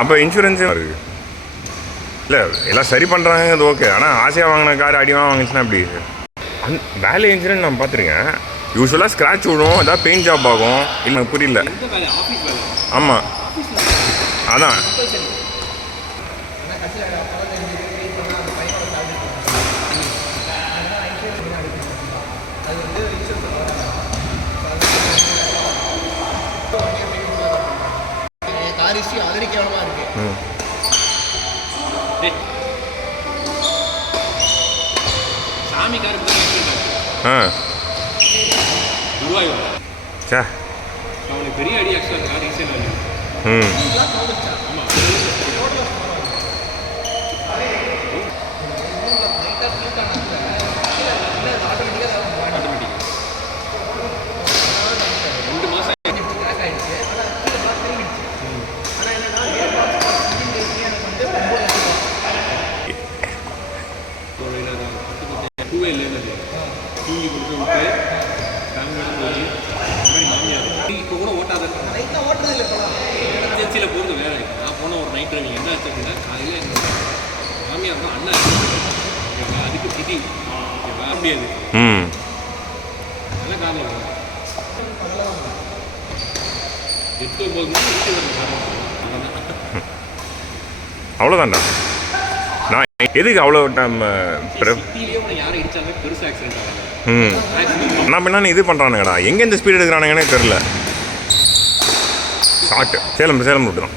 அப்போ இன்சூரன்ஸே இருக்குது இல்லை, எல்லாம் சரி பண்ணுறாங்க, அது ஓகே. ஆனால் ஆசையாக வாங்கின கார் அடிவாக வாங்கிச்சுன்னா அப்படி வேலை இன்சூரன்ஸ் நான் பார்த்துருக்கேன். யூஸ்வலாக ஸ்க்ராட்ச் விடும், ஏதாவது பெயிண்ட் ஜாப் ஆகும். இல்லை புரியல. ஆமாம், அதான் ஆல்ரெடி கேவலமாக இருக்கு. சாமி கார் அவனுக்கு பெரிய அடி ஆக்சுவலாக ரீசெண்ட் வேல்யூ. இப்போ கூட ஓட்டாத ஏஜென்சியில் போகிறது வேற. நான் போன ஒரு நைட் ட்ரைவிங் என்ன ஆச்சு அப்படின்னா, காலையில் எங்கள் மாமியார் தான் அண்ணன் ஓகேவா, அதுக்கு திதி வர முடியாது. அதெல்லாம் காலையில் 8-9 மணி அவ்வளோதான்டா. நான் எதுக்கு அவ்வளோ நம்ம யாரை இடிச்சாங்க பெருசாக ஆக்சிடென்ட் ஆகாது. நான் பின்னா இது பண்ணுறானுங்கடா, எங்கே இந்த ஸ்பீட் எடுக்கிறானுங்கன்னே தெரில. ஷார்ட்டு சேலம் ரூட்டு தான்.